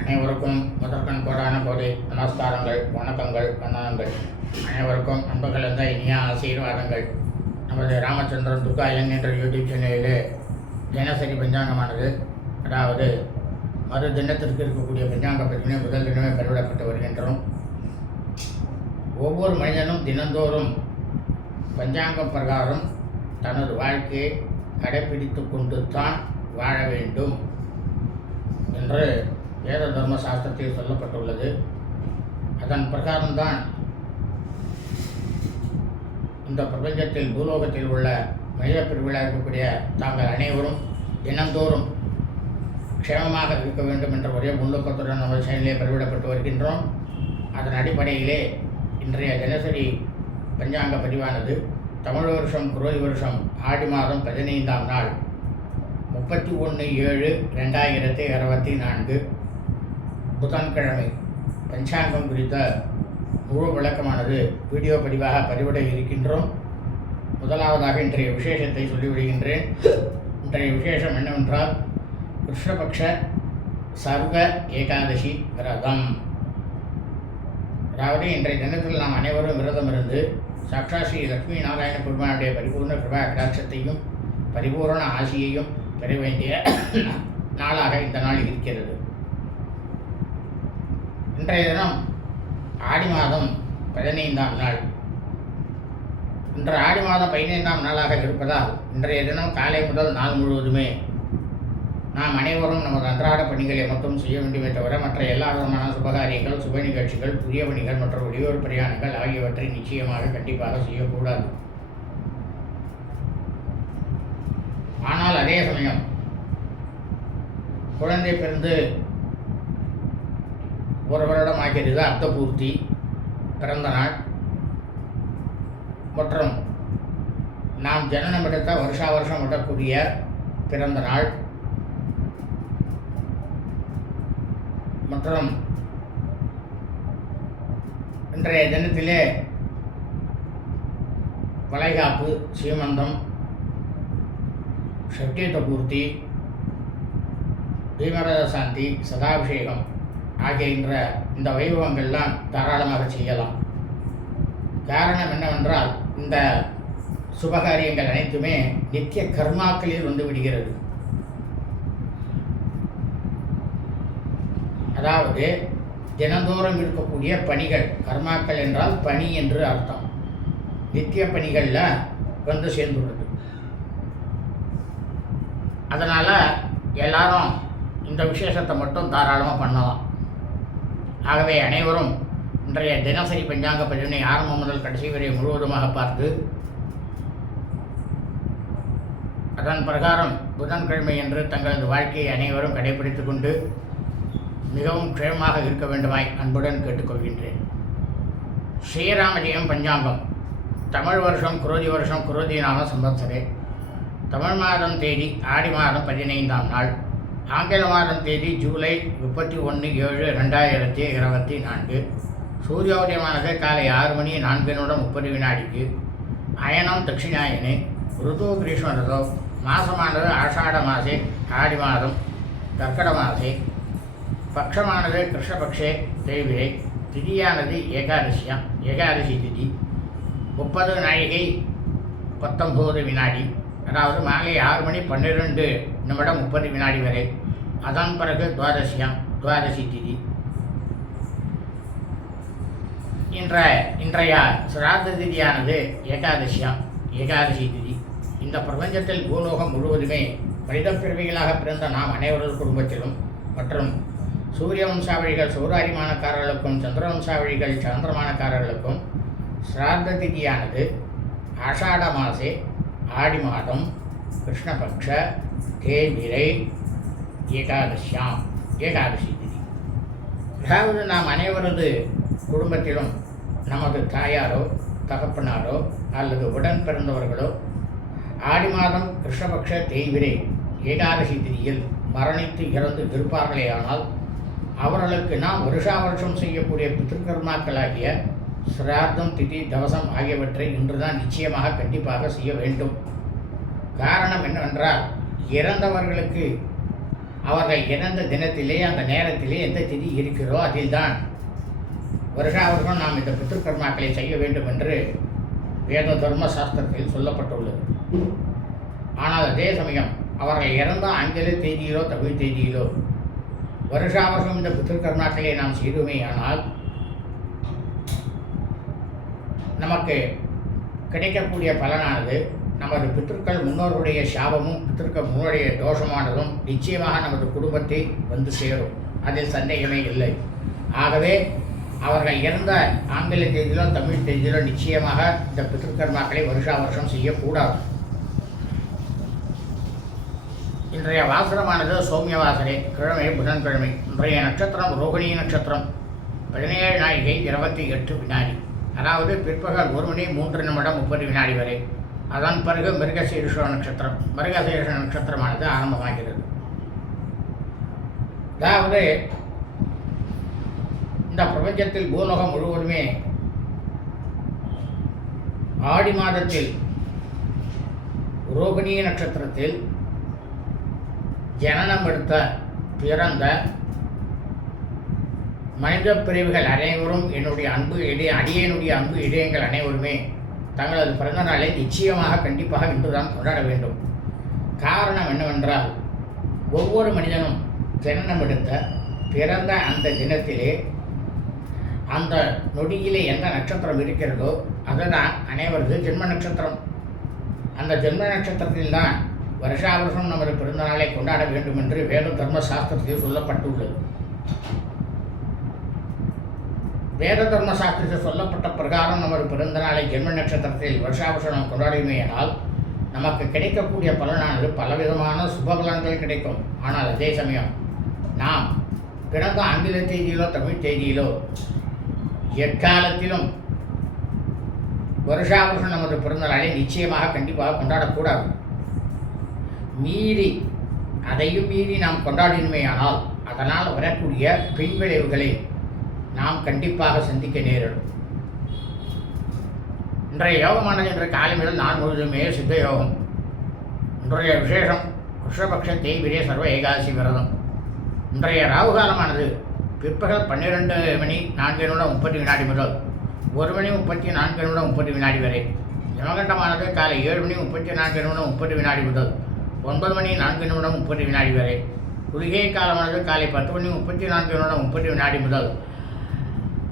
அனைவருக்கும் முதற்கண் கோடான கோடி நமஸ்காரங்கள் வணக்கங்கள் வந்தனங்கள். அனைவருக்கும் அன்பு கலந்த இனிய ஆசீர்வாதங்கள். நமது ராமச்சந்திரன் துர்கா என் என்ற யூடியூப் சேனலிலே தினசரி பஞ்சாங்கமானது. அதாவது மறு தினத்திற்கு இருக்கக்கூடிய பஞ்சாங்க பதிவினை முதல் தினமே பதிவிடப்பட்டு வருகின்றோம். ஒவ்வொரு மனிதனும் தினந்தோறும் பஞ்சாங்கம் பிரகாரம் தனது வாழ்க்கையை கடைபிடித்து கொண்டு தான் வாழ வேண்டும் என்று வேத தர்ம சாஸ்திரத்தில் சொல்லப்பட்டுள்ளது. அதன் பிரகாரம்தான் இந்த பிரபஞ்சத்தில் பூலோகத்தில் உள்ள மனித பிரிவுகளாக இருக்கக்கூடிய தாங்கள் அனைவரும் தினந்தோறும் க்ஷேமமாக இருக்க வேண்டும் என்ற ஒரே முன்னோக்கத்துடன் நமது செயலிலே பதிவிடப்பட்டு வருகின்றோம். அதன் அடிப்படையிலே இன்றைய தினசரி பஞ்சாங்க பதிவானது. தமிழ் வருஷம் குரோதி வருஷம் ஆடி மாதம் பதினைந்தாம் நாள் முப்பத்தி ஒன்று ஏழு ரெண்டாயிரத்தி இருபத்தி நான்கு. புதன்கிழமை. பஞ்சாங்கம் குறித்த முழு விளக்கமானது வீடியோ பதிவாக பதிவிட இருக்கின்றோம். முதலாவதாக இன்றைய விசேஷத்தை சொல்லிவிடுகின்றேன். இன்றைய விசேஷம் என்னவென்றால் கிருஷ்ணபக்ஷ சர்வ ஏகாதசி விரதம். அதாவது இன்றைய தினத்தில் நாம் அனைவரும் விரதம் இருந்து சாட்சா ஸ்ரீ லக்ஷ்மி நாராயண பெருமானுடைய பரிபூர்ண கிருபா கடாட்சத்தையும் பரிபூரண ஆசியையும் பெற வேண்டிய நாளாக இந்த நாள் இருக்கிறது. இன்றைய தினம் ஆடி மாதம் பதினைந்தாம் நாள். இன்று ஆடி மாதம் பதினைந்தாம் நாளாக இருப்பதால் இன்றைய தினம் காலை முதல் நாள் முழுவதுமே நாம் அனைவரும் நமது அன்றாட பணிகளை மட்டும் செய்ய வேண்டுமே தவிர மற்ற எல்லா விதமான சுபகாரியங்கள் சுப நிகழ்ச்சிகள் புதிய பணிகள் மற்றும் வெளியூர் பிரயாணங்கள் ஆகியவற்றை நிச்சயமாக கண்டிப்பாக செய்யக்கூடாது. ஆனால் அதே சமயம் குழந்தை பிறந்து ஒரு வருடம் ஆகிறது அர்த்தபூர்த்தி பிறந்த நாள். மற்றும் நாம் ஜனனம் எடுத்த வருஷா வருஷம் விடக்கூடிய பிறந்த நாள். மற்றும் இன்றைய தினத்திலே வளைகாப்பு சீமந்தம் ஷட்யத்த பூர்த்தி பீமரத சாந்தி சதாபிஷேகம் ஆகின்ற இந்த வைபவங்கள்லாம் தாராளமாக செய்யலாம். காரணம் என்னவென்றால் இந்த சுபகாரியங்கள் அனைத்துமே நித்திய கர்மாக்களில் வந்து விடுகிறது. அதாவது தினந்தோறும் இருக்கக்கூடிய பணிகள் கர்மாக்கள் என்றால் பணி என்று அர்த்தம். நித்திய பணிகளில் வந்து சேர்ந்துள்ளது. அதனால் எல்லாரும் இந்த விசேஷத்தை மட்டும் தாராளமாக பண்ணலாம். ஆகவே அனைவரும் இன்றைய தினசரி பஞ்சாங்க பதிவினை ஆரம்பம் முதல் கடைசி வரை முழுவதுமாக பார்த்து அதன் பிரகாரம் புதன்கிழமை என்று தங்களது வாழ்க்கையை அனைவரும் கடைபிடித்துக் கொண்டு மிகவும் க்ஷேமமாக இருக்க வேண்டுமாய் அன்புடன் கேட்டுக்கொள்கின்றேன். ஸ்ரீராமஜெயம் பஞ்சாங்கம். தமிழ் வருஷம் குரோதி வருஷம் குரோதி நாம சம்பத்சரே தமிழ் மாதம் தேதி ஆடி மாதம் பதினைந்தாம் நாள். ஆங்கில மாதம் தேதி ஜூலை முப்பத்தி ஒன்று ஏழு ரெண்டாயிரத்தி இருபத்தி நான்கு. சூரியோதயமானது காலை ஆறு மணி நான்கு நிமிடம் முப்பது வினாடிக்கு அயனம் தட்சிணாயனே ருது கிரீஷ்ம ருதோ மாசமானது ஆஷாட மாசே ஆடி மாதம் கர்க்கட மாசே பக்ஷமானது கிருஷ்ணபக்ஷே தேவிரை திதியானது ஏகாதசியாம் ஏகாதசி திதி. முப்பது நாழிகை பத்தொம்போது வினாடி. அதாவது மாலை ஆறு மணி பன்னிரெண்டு நிமிடம் முப்பது வினாடி வரை. அதன் பிறகு துவாதசியம் துவாதசி திதி. இன்ற இன்றைய சிராத்த திதியானது ஏகாதசியாம் ஏகாதசி திதி. இந்த பிரபஞ்சத்தில் பூலோகம் முழுவதுமே மனித பிறவிகளாக பிறந்த நாம் அனைவரது குடும்பத்திலும் மற்றும் சூரிய வம்சாவழிகள் சௌராரிமானக்காரர்களுக்கும் சந்திர வம்சாவழிகள் சந்திரமானக்காரர்களுக்கும் சிராத்த திதியானது ஆஷாட மாசே ஆடி மாதம் கிருஷ்ணபக்ஷ தேவிரை ஏகாதசியாம் ஏகாதசி திதி. அதாவது நாம் அனைவரது குடும்பத்திலும் நமது தாயாரோ தகப்பனாரோ அல்லது உடன் பிறந்தவர்களோ ஆடி மாதம் கிருஷ்ணபக்ஷ தேய்விரை ஏகாதசி திதியில் மரணித்து இறந்து இருப்பார்களேயானால் அவர்களுக்கு நாம் வருஷா வருஷம் செய்யக்கூடிய பித்திருக்கர்மாக்களாகிய சிரார்த்தம் திதி தவசம் ஆகியவற்றை இன்றுதான் நிச்சயமாக கண்டிப்பாக செய்ய வேண்டும். காரணம் என்னவென்றால் இறந்தவர்களுக்கு அவர்கள் இறந்த தினத்திலே அந்த நேரத்திலே எந்த திதி இருக்கிறோ அதில்தான். வருஷா நாம் இந்த பித்திருக்கர்மாக்களை செய்ய வேண்டும் என்று வேத தர்ம சாஸ்திரத்தில் சொல்லப்பட்டுள்ளது. ஆனால் அதே சமயம் அவர்கள் இறந்த ஆங்கில தேதியிலோ தமிழ் தேதியிலோ வருஷாவர்ஷம் இந்த பித்திருக்கர்மாக்களை நாம் செய்துமே ஆனால் நமக்கு கிடைக்கக்கூடிய பலனானது நமது பித்திருக்கள் முன்னோருடைய சாபமும் பித்திருக்கள் முன்னோருடைய தோஷமானதும் நிச்சயமாக நமது குடும்பத்தை வந்து சேரும். அதில் சந்தேகமே இல்லை. ஆகவே அவர்கள் இறந்த ஆங்கில தேதியிலோ தமிழ் தேதியிலோ நிச்சயமாக இந்த பித்திருக்கர்மாக்களை வருஷா வருஷம் செய்யக்கூடாது. இன்றைய வாசனமானது சௌமிய வாசனை கிழமை புதன்கிழமை. இன்றைய நட்சத்திரம் ரோகிணி நட்சத்திரம். பதினேழு நாழிகை இருபத்தி எட்டு வினாடி. அதாவது பிற்பகல் ஒரு மணி மூன்று நிமிடம் முப்பது வினாடி வரை. அதன் பிறகு மிருகசீரிஷ நட்சத்திரம் மிருகசீரிஷ நட்சத்திரமானது ஆரம்பமாகிறது. அதாவது இந்த பிரபஞ்சத்தில் பூலோகம் முழுவதுமே ஆடி மாதத்தில் ரோகிணி நட்சத்திரத்தில் ஜனனம் எடுத்த பிறந்த மனித பிரிவுகள் அனைவரும் என்னுடைய அன்பு இடைய அடியனுடைய அன்பு இடையங்கள் அனைவருமே தங்களது பிறந்த நாளை நிச்சயமாக கண்டிப்பாக இன்றுதான் கொண்டாட வேண்டும். காரணம் என்னவென்றால் ஒவ்வொரு மனிதனும் ஜனனம் எடுத்த பிறந்த அந்த தினத்திலே அந்த நொடியிலே எந்த நட்சத்திரம் இருக்கிறதோ அதுதான் அனைவரது ஜென்ம நட்சத்திரம். அந்த ஜென்ம நட்சத்திரத்தில் தான் வருஷா வருஷம் நமது பிறந்த நாளை கொண்டாட வேண்டும் என்று வேத தர்ம சாஸ்திரத்தில் சொல்லப்பட்டுள்ளது. வேத தர்ம சாஸ்திரத்தில் சொல்லப்பட்ட பிரகாரம் நமது பிறந்த நாளை ஜென்ம நட்சத்திரத்தில் வருஷாபுஷணம் வருஷம் கொண்டாடுமையானால் நமக்கு கிடைக்கக்கூடிய பலனானது பலவிதமான சுப பலன்கள் கிடைக்கும். ஆனால் அதே சமயம் நாம் பிறந்த ஆங்கில தேதியிலோ தமிழ் தேதியிலோ எக்காலத்திலும் வருஷா நமது பிறந்த நாளை நிச்சயமாக கண்டிப்பாக கொண்டாடக்கூடாது. மீறி அதையும் மீறி நாம் கொண்டாடினுமே ஆனால் அதனால் வரக்கூடிய பின்விளைவுகளை நாம் கண்டிப்பாக சந்திக்க நேரிடும். இன்றைய யோகமானது என்ற காலை முதல் நான் முழுவதுமே சித்த யோகம். இன்றைய விசேஷம் கிருஷ்ணபக்ஷ தேய்பிரே சர்வ ஏகாதசி விரதம். இன்றைய ராகு காலமானது பிற்பகல் பன்னிரெண்டு மணி நான்கு நிமிடம் முப்பத்தி வினாடி முதல் ஒரு மணி முப்பத்தி நான்கு நிமிடம் முப்பது வினாடி வரை. யமகண்டமானது காலை ஏழு மணி முப்பத்தி நான்கு நிமிடம் முப்பது வினாடி முதல் ஒன்பது மணி நான்கு நிமிடம் முப்பது வினாடி வரை. குளிகை காலமானது காலை பத்து மணி முப்பத்தி நான்கு நிமிடம் முப்பது வினாடி முதல்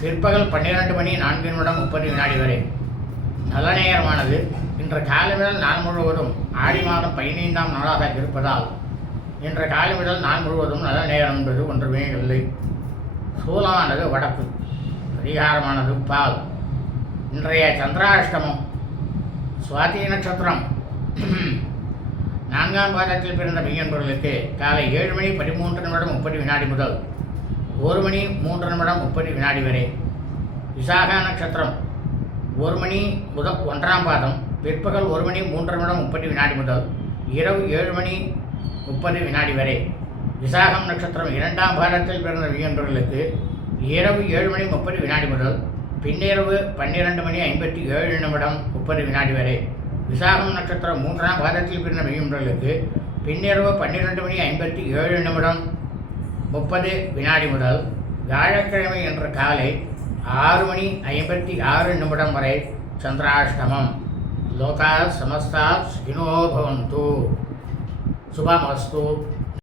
பிற்பகல் பன்னிரெண்டு மணி நான்கு நிமிடம் முப்பது வினாடி வரை. நல்ல நேரமானது இன்று காலை முதல் நாள் முழுவதும் ஆடி மாதம் பதினைந்தாம் நாளாக இருப்பதால் இன்று காலை முதல் நாள் முழுவதும் நல்ல நேரம் என்பது ஒன்றுமே இல்லை. சூலமானது வடக்கு பரிகாரமானது பால். இன்றைய சந்திராஷ்டமம் சுவாதி நட்சத்திரம். நான்காம் பாதத்தில் பிறந்த மெய்யன்பர்களுக்கு காலை ஏழு மணி பதிமூன்று நிமிடம் முப்பது வினாடி முதல் ஒரு மணி மூன்று நிமிடம் முப்பது வினாடி வரை. விசாக நட்சத்திரம். ஒரு மணி முதல் ஒன்றாம் பாதம். பிற்பகல் ஒரு மணி மூன்று நிமிடம் முப்பது வினாடி முதல் இரவு ஏழு மணி முப்பது வினாடி வரை. விசாகம் நட்சத்திரம் இரண்டாம் பாதத்தில் பிறந்த வியன்றர்களுக்கு இரவு ஏழு மணி முப்பது வினாடி முதல் பின்னிரவு பன்னிரெண்டு மணி ஐம்பத்தி ஏழு நிமிடம் முப்பது வினாடி வரை. விசாகம் நட்சத்திரம் மூன்றாம் பாதத்தில் பிறந்த வியன்றர்களுக்கு பின்னிரவு பன்னிரெண்டு மணி ஐம்பத்தி ஏழு நிமிடம் முப்பது வினாடி முதல் வியாழக்கிழமை என்ற காலை ஆறு மணி ஐம்பத்தி ஆறு நிமிடம் வரை சந்திராஷ்டமம். லோகா சமஸ்தா ஸ்கினோ பவந்து. சுபமஸ்து.